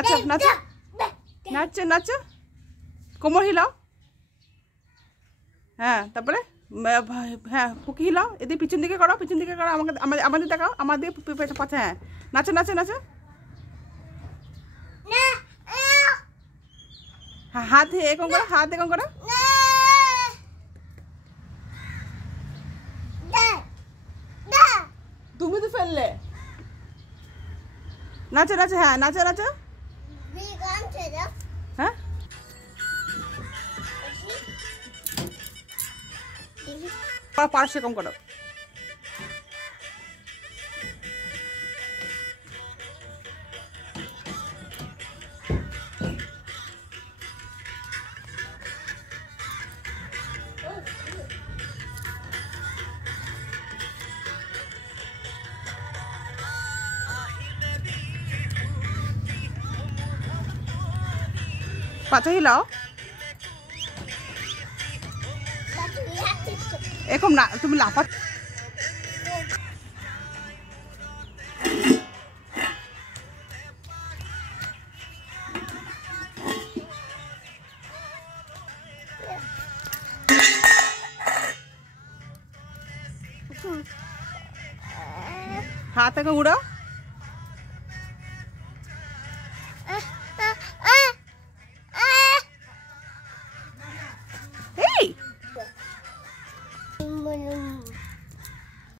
নাচো নাচো নাচো নাচো, কোমর হিলাও। হ্যাঁ তারপরে হ্যাঁ ফুকি হিলাও, এদিকে পিছন দিকে করো, পিছন দিকে করো, আমাকে আমাদের দেখাও, আমাদের পাশে। হ্যাঁ নাচো নাচো নাচো। হাত এরকম করো, হাত এরকম করো। তুমি তো ফেললে। নাচো নাচো, হ্যাঁ নাচো নাচো। হ্যাঁ পার সেরকম করো। পাছা হিলাও, এরকম না, তুমি লাফা। হাত থেকে উড়াও।